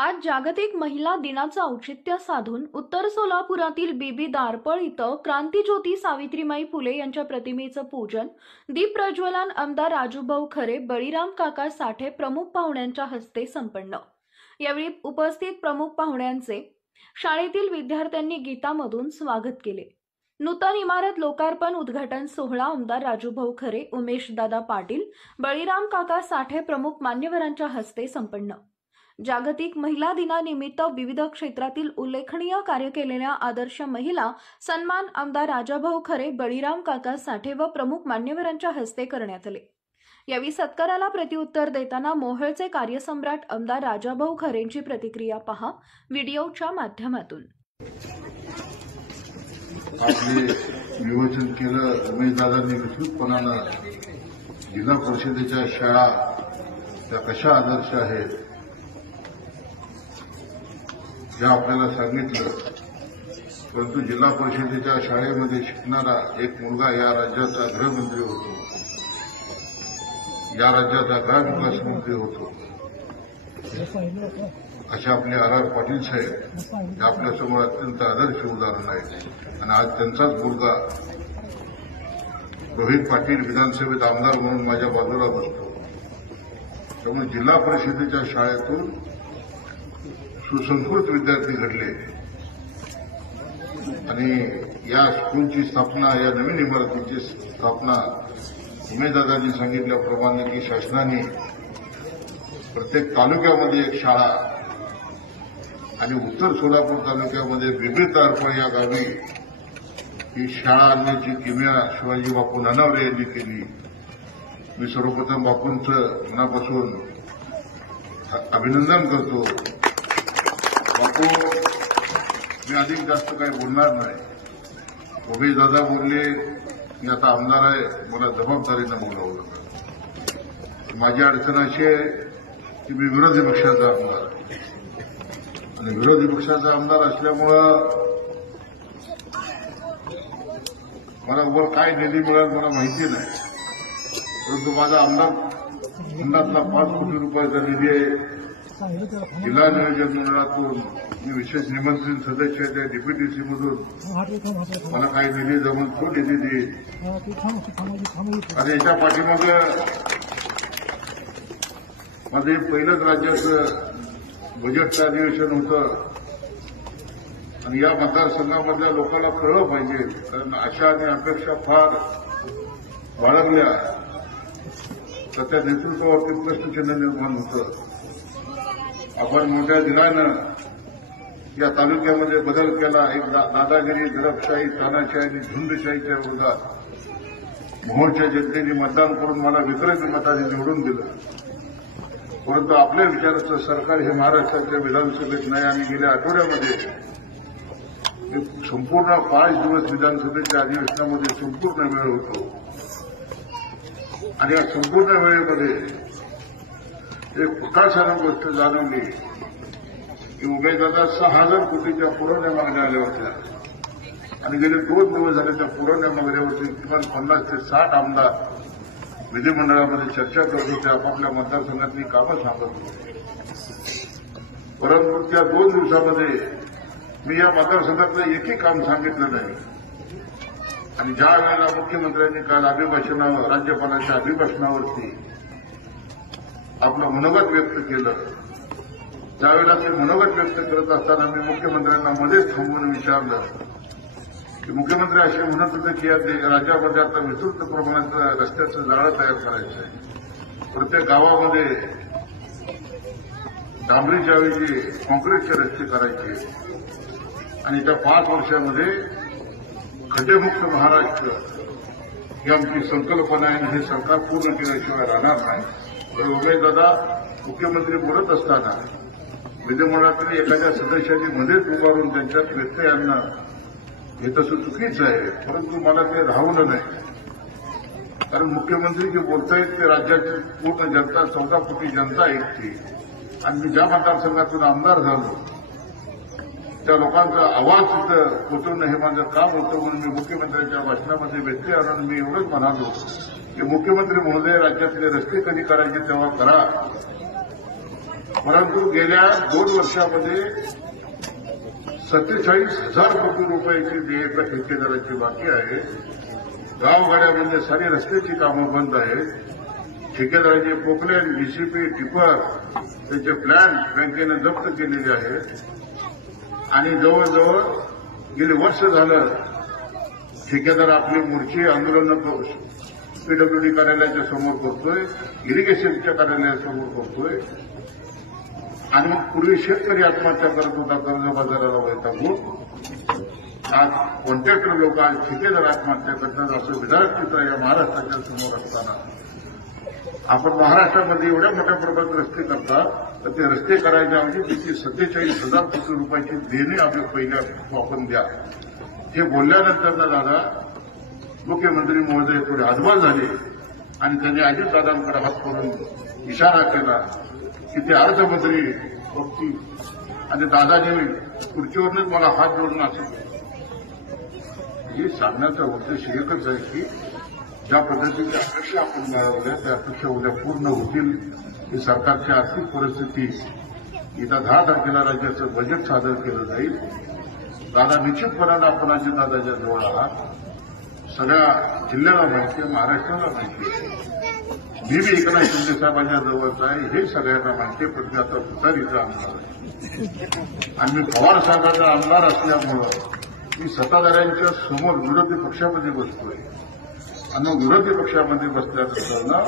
आज जागतिक महिला दिनाचं औचित्य साधून उत्तर सोलापुरातील बीबी दारपळ इथं क्रांतीज्योती सावित्रीमाई फुले यांच्या प्रतिमेचं पूजन, दीप प्रज्वलन आमदार राजूभाऊ खरे, बळीराम काका साठे प्रमुख पाहुण्यांच्या हस्ते संपन्न। यावेळी उपस्थित प्रमुख पाहुण्यांचे शाळेतील विद्यार्थ्यांनी गीतामधून स्वागत केले। नूतन इमारत लोकार्पण उद्घाटन सोहळा आमदार राजूभाऊ खरे, उमेश दादा पाटील, बळीराम काका साठे प्रमुख मान्यवरांच्या हस्ते संपन्न। जागतिक महिला दिनानिमित्त विविध क्षेत्रातील उल्लेखनीय कार्य केलेल्या आदर्श महिला सन्मान आमदार राजाभाऊ खरे, बळीराम काका साठे व प्रमुख मान्यवरांच्या हस्ते करण्यात आले। यावेळी सत्काराला प्रत्युत्तर देताना मोहोळचे कार्यसम्राट आमदार राजाभाऊ खरेंची प्रतिक्रिया पहा व्हिडिओच्या माध्यमातून। आपले नियोजन केलं उमेदवारांनी विस्तृतपणानं जिल्हा परिषदेच्या शाळा त्या कशा आदर्श आहेत हे आपल्याला सांगितलं। परंतु जिल्हा परिषदेच्या शाळेमध्ये शिकणारा एक मुलगा या राज्याचा गृहमंत्री होतो, या राज्याचा ग्रामविकास मंत्री होतो, असे आपले आर पाटील साहेब हे आपल्यासमोर अत्यंत आदर्श उदाहरण आहेत। आणि आज त्यांचाच मुलगा रोहित पाटील विधानसभेत आमदार म्हणून माझ्या बाजूला बसतो। त्यामुळे जिल्हा परिषदेच्या शाळेतून सुसंस्कृत विद्यार्थी घडले आणि या स्कूलची स्थापना, या नवीन इमारतीची स्थापना उमेदवारांनी सांगितल्याप्रमाणे की शासनाने प्रत्येक तालुक्यामध्ये एक शाळा आणि उत्तर सोलापूर तालुक्यामध्ये बीबी दारपळ या गावी ही शाळा आणण्याची किमया शिवाजी बापू नानावरे यांनी केली। मी सर्वप्रथम बापूंचं मनापासून अभिनंदन करतो। बापू, मी अधिक जास्त काही बोलणार नाही। उमेश दादा बोलले, मी आता आमदार आहे, मला जबाबदारीनं बोलावलं। माझी अडचण अशी आहे की मी विरोधी पक्षाचा आमदार आहे आणि विरोधी पक्षाचा आमदार असल्यामुळं मला वर काय निधी मिळेल मला माहिती नाही। परंतु माझा आमदार फंडातला 5 कोटी रुपयाचा निधी आहे। जिल्हा नियोजन मंडळातून मी विशेष निमंत्रित सदस्य आहे, त्या डीपीटीसी मधून मला काही निधी जमून तो निधी देईल। आणि याच्या पाठीमागे माझं पहिलंच राज्याचं बजेटचं अधिवेशन होतं आणि या मतदारसंघामधल्या लोकांना कळलं पाहिजे, कारण आशा आणि अपेक्षा फार बाळगल्या तर त्या नेतृत्वावरती प्रश्नचिन्ह निर्माण होतं। आपण मोठ्या दिलानं या तालुक्यामध्ये बदल केला। एक दादागिरी, दडपशाही, तानाशाही आणि झुंडशाहीच्या विरोधात मोहोळच्या जनतेने मतदान करून मला विक्रमी मताने निवडून दिलं। परंतु आपल्या विचाराचं सरकार हे महाराष्ट्राच्या विधानसभेत नाही आणि गेल्या आठवड्यामध्ये संपूर्ण 5 दिवस विधानसभेच्या अधिवेशनामध्ये संपूर्ण वेळ होतो आणि या संपूर्ण वेळेमध्ये एक प्रकाशानं गोष्ट जाणवली की उमेदवारांना 6,000 कोटीच्या पुरवण्या मागण्या आल्या होत्या आणि गेले 2 दिवस झाले त्या पुरवण्या मागण्यावरती किमान 50 ते 60 आमदार विधिमंडळामध्ये चर्चा करत होते, आपापल्या मतदारसंघातली कामं सांगत होते। परंतु त्या 2 दिवसामध्ये मी या मतदारसंघातलं एकही काम सांगितलं नाही। आणि ज्या वेळेला मुख्यमंत्र्यांनी काल अभिभाषणावर, राज्यपालांच्या अभिभाषणावरती आपलं मनोगत व्यक्त केलं, त्यावेळेला ते मनोगत व्यक्त करत असताना मी मुख्यमंत्र्यांना मध्येच थांबवून विचारलं की मुख्यमंत्री असे म्हणत होते की या राज्यामध्ये आता विस्तृत प्रमाणात रस्त्याचं जाळं तयार करायचं आहे, प्रत्येक गावामध्ये डांबरीच्या ऐवजी काँक्रीटचे रस्ते करायचे आणि त्या 5 वर्षामध्ये खड्डेमुक्त महाराष्ट्र ही आमची संकल्पना आहे आणि हे सरकार पूर्ण केल्याशिवाय राहणार नाही। उमेश दादा मुख्यमंत्री बोलत असताना विधिमंडळातील एखाद्या सदस्याची मध्येच उभारून त्यांच्यात व्यत्यय आणणं हे तसं चुकीचं आहे। परंतु मला ते राहवलं नाही, कारण मुख्यमंत्री जे बोलतायत ते राज्याची पूर्ण जनता, 14 कोटी जनता ऐकते आणि मी ज्या मतदारसंघातून आमदार झालो त्या लोकांचा आवाज तिथं पोचवणं हे माझं काम होतं। म्हणून मी मुख्यमंत्र्यांच्या भाषणामध्ये व्यत्यय आणून मी एवढंच म्हणालो की मुख्यमंत्री महोदय राज्यातले रस्ते कधी करायचे तेव्हा करा, परंतु गेल्या 2 वर्षामध्ये 47,000 कोटी रुपयाची देयता ठेकेदाराची बाकी आहे. गावगाड्यामध्ये सारी रस्त्याची कामं बंद आहेत. ठेकेदाराचे पोकलेन, जीसीपी, टिपर त्याचे प्लॅन बँकेने जप्त केलेले आहेत आणि जवळजवळ गेले वर्ष झालं ठेकेदार आपली मोर्चे आंदोलनं पीडब्ल्यूडी कार्यालयाच्या समोर करतोय, इरिगेशनच्या कार्यालयासमोर करतोय आणि मग पूर्वी शेतकरी आत्महत्या करत होता कर्ज बाजाराला वैतागून. आज कॉन्ट्रॅक्टर लोक आज ठेकेदार आत्महत्या करतात असं विधायक चित्र या महाराष्ट्राच्या समोर असताना आपण महाराष्ट्रामध्ये एवढ्या मोठ्या प्रमाणात रस्ते करता तर ते रस्ते करायच्या ऐवजी तिची 47,000 कोटी रुपयाची देणे आपल्या पहिल्या आपण द्या हे बोलल्यानंतर ना दादा मुख्यमंत्री महोदय थोडे हतबल झाले आणि त्यांनी अजितदादांकडे हात करून इशारा केला की ते अर्थमंत्री बघतील आणि दादाजी खुर्चीवरूनच मला हात जोडून असं. हे सांगण्याचा उद्देश एकच आहे की ज्या पद्धतीच्या अपेक्षा आपण मिळवल्या त्या अपेक्षा उद्या पूर्ण होतील. ही सरकारची आर्थिक परिस्थिती येत्या 10 तारखेला राज्याचं बजेट सादर केलं जाईल. दादा निश्चितपणानं आपण अजितदादाच्या जवळ आहात. सगळ्या जिल्ह्याला माहिती आहे, महाराष्ट्राला माहिती आहे. मी बी एकनाथ शिंदे साहेबांच्या जवळच आहे हे सगळ्यांना माहिती आहे. पण मी आता तुतारीचा आमदार आहे आणि मी पवार साहेबांचा आमदार असल्यामुळं मी सत्ताधाऱ्यांच्या समोर विरोधी पक्षामध्ये बसतोय आणि विरोधी पक्षामध्ये बसल्यानंतर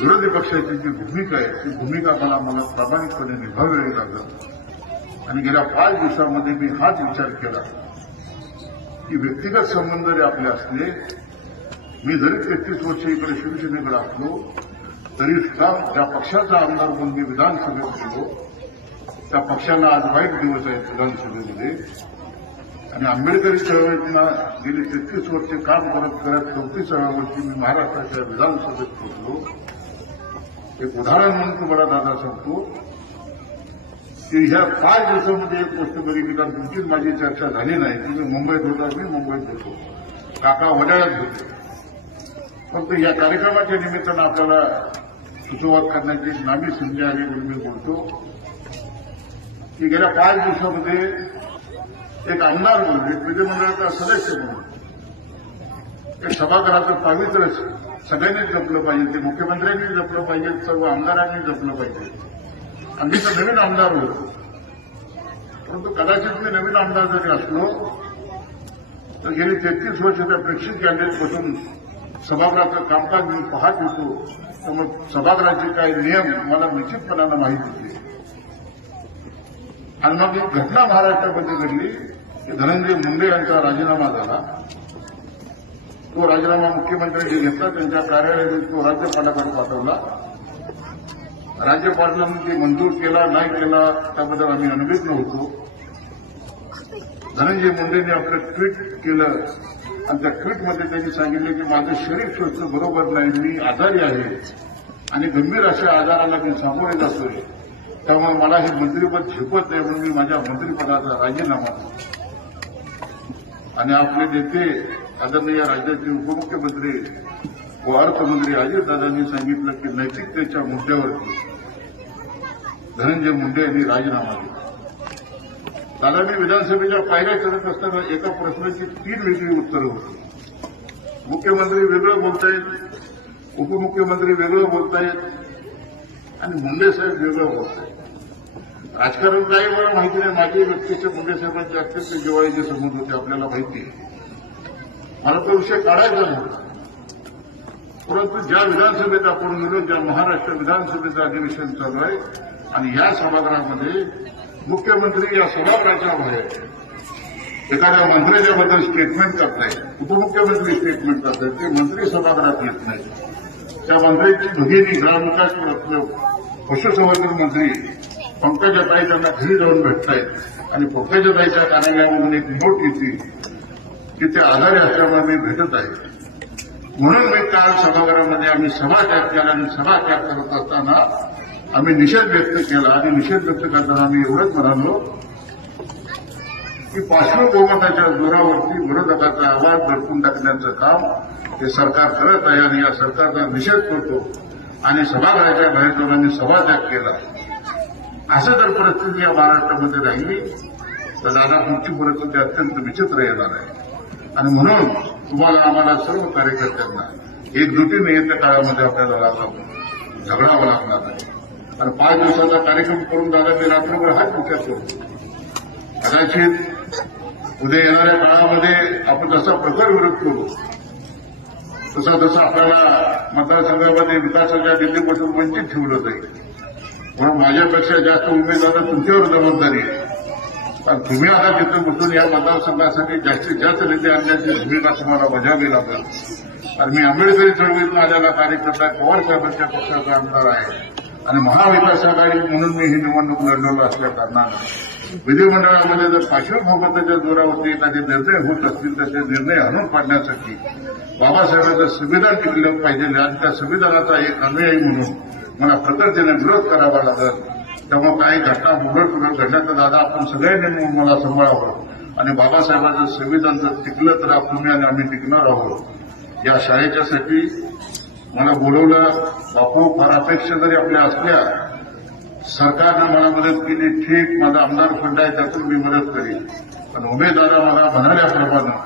विरोधी पक्षाची जी भूमिका आहे ती भूमिका मला प्रामाणिकपणे निभावावी लागत. आणि गेल्या 5 दिवसामध्ये मी हाच विचार केला की व्यक्तिगत संबंध जरी आपले असले, मी जरी 33 वर्ष इकडे शिवसेनेकडे असलो तरी सुद्धा ज्या पक्षाचा आमदार म्हणून मी विधानसभेत गेलो त्या पक्षाला आज वाईट दिवस आहेत विधानसभेमध्ये. आणि आंबेडकरी चळवळीतना गेली 33 वर्षे काम करत 34व्या वर्षी मी महाराष्ट्राच्या विधानसभेत पोहोचलो. एक उदाहरण म्हणून तुम्हाला दादा सांगतो की ह्या 5 दिवसामध्ये एक गोष्ट बरी की कारण तुमचीच माझी चर्चा झाली नाही. तुम्ही मुंबईत होता, मी मुंबईत होतो, काका वडाळ्यात होते. फक्त या कार्यक्रमाच्या निमित्तानं आपल्याला सुसंवाद करण्याची एक नामी संधी आली म्हणून मी बोलतो की गेल्या 5 दिवसामध्ये एक आमदार म्हणून, एक विधिमंडळाचा सदस्य म्हणून एक सभागृहाचं पावित्र्य सगळ्यांनीच जपलं पाहिजे. ते मुख्यमंत्र्यांनी जपलं पाहिजे, सर्व आमदारांनी जपलं पाहिजे. आणि मी तर नवीन आमदार होतो, परंतु कदाचित मी नवीन आमदार जरी असलो तर गेली 33 वर्ष त्या प्रेक्षित कॅन्डिडेट बसून सभागृहाचं कामकाज मी पाहत होतो. तर मग सभागृहाचे काही नियम मला निश्चितपणानं माहीत होते. आणि मग एक घटना महाराष्ट्रामध्ये घडली की धनंजय मुंडे यांचा राजीनामा झाला. तो राजीनामा मुख्यमंत्र्यांनी घेतला, त्यांच्या कार्यालयाने तो राज्यपालाकडे पाठवला. राज्यपालांनी ते मंजूर केला नाही केला त्याबद्दल आम्ही अनभिज्ञ होतो. धनंजय मुंडेंनी आपलं ट्विट केलं आणि त्या ट्विटमध्ये त्यांनी सांगितलं की माझं शरीर स्वस्थ बरोबर नाही, मी आजारी आहे आणि गंभीर अशा आजाराला मी सामोरे जातोय, त्यामुळे मला हे मंत्रिपद झेपत नाही म्हणून मी माझ्या मंत्रिपदाचा राजीनामा दिला. आणि आपले नेते आदरणीय राज्याचे उपमुख्यमंत्री व अर्थमंत्री अजितदादांनी सांगितलं की नैतिकतेच्या मुद्द्यावरती धनंजय मुंडे यांनी राजीनामा दिला. दादा मी विधानसभेच्या पायऱ्या चढत असताना एका प्रश्नाची 3 वेगळी उत्तरं होती. मुख्यमंत्री वेगळं बोलतायत, उपमुख्यमंत्री वेगळं बोलतायत आणि मुंडे साहेब वेगळं बोलतायत. राजकारण काही मला माहिती नाही. माझी व्यक्तीच्या मुंडे साहेबांचे अत्यंत जिव्हाळ्याचे संबंध होते, आपल्याला माहिती आहे. मला तो विषय काढायचा नव्हता. परंतु ज्या विधानसभेत आपण गेलो, ज्या महाराष्ट्र विधानसभेचं अधिवेशन चालू आहे आणि या सभागृहामध्ये मुख्यमंत्री या सभागृहाच्या बाहेर एखाद्या मंत्र्याच्याबद्दल स्टेटमेंट करतायत, उपमुख्यमंत्री स्टेटमेंट करतायत, ते मंत्री सभागृहात येत नाहीत. त्या मंत्र्यांची भगिनी ग्रामविकास पशुसंवर्धन मंत्री पंकजाताई त्यांना घरी जाऊन भेटतायत आणि पंकजाताईच्या कार्यालयामधून एक नोट येते की ते आजारी असल्यामुळे मी भेटत आहे. म्हणून मी काल सभागृहामध्ये आम्ही सभात्याग केला आणि सभात्याग करत असताना आम्ही निषेध व्यक्त केला आणि निषेध व्यक्त करताना आम्ही एवढंच म्हणालो की पार्श्वभूमताच्या जोरावरती विरोधकाचा आवाज दडपून टाकण्याचं काम हे सरकार करत आहे आणि या सरकारचा निषेध करतो आणि सभागृहाच्या बाहेर जाऊन आम्ही सभात्याग केला. असं जर परिस्थिती या महाराष्ट्रामध्ये राहिली तर दादा पुढची परिस्थिती अत्यंत विचित्र येणार आहे. आणि म्हणून तुम्हाला आम्हाला सर्व कार्यकर्त्यांना एकजुटीने येत्या काळामध्ये आपल्याला झगडावं लागणार आहे. आणि 5 दिवसाचा कार्यक्रम करून दादा मी रात्रभर हाच विचार करतो. कदाचित उद्या येणाऱ्या काळामध्ये आपण जसा प्रखर विरोध करू तसा आपल्याला मतदारसंघामध्ये विकासाच्या दिल्लीपासून वंचित ठेवलं जाईल. म्हणून माझ्यापेक्षा जास्त उमेदवार तुमच्यावर जबाबदारी आहे. कारण तुम्ही आता तिथं बसून या मतदारसंघासाठी जास्तीत जास्त निधी आणण्याची भूमिका तुम्हाला बजावावी लागेल. आणि मी आंबेडकरी चळवळीत माझ्याला कार्यकर्ता पवार साहेबांच्या पक्षाचा आमदार आहे आणि महाविकास आघाडी म्हणून मी ही निवडणूक लढवलं असल्या कारणानं विधिमंडळामध्ये जर पार्श्वभूमीच्या जोरावरती एखादे निर्णय होत असतील तर ते निर्णय आणून पाडण्यासाठी बाबासाहेबांचं संविधान टिकलं पाहिजे आणि त्या संविधानाचा एक अनुयायी म्हणून मला प्रखरतेने विरोध करावा लागेल. त्यामुळे काही घटना उघड घडल्याचं दादा आपण सगळ्यांनी मला सांभाळावं आणि बाबासाहेबांचं संविधान जर टिकलं तर तुम्ही आणि आम्ही टिकणार आहोत. या शाळेच्यासाठी मला बोलवलं. बापू फार अपेक्षा जरी आपल्या असल्या सरकारनं मला मदत केली ठीक, माझा आमदार फंड आहे त्यातून मी मदत करेन. पण उमेदवारा मला म्हणाल्याप्रमाणे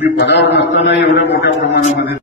मी पदावर नसताना एवढ्या मोठ्या प्रमाणामध्ये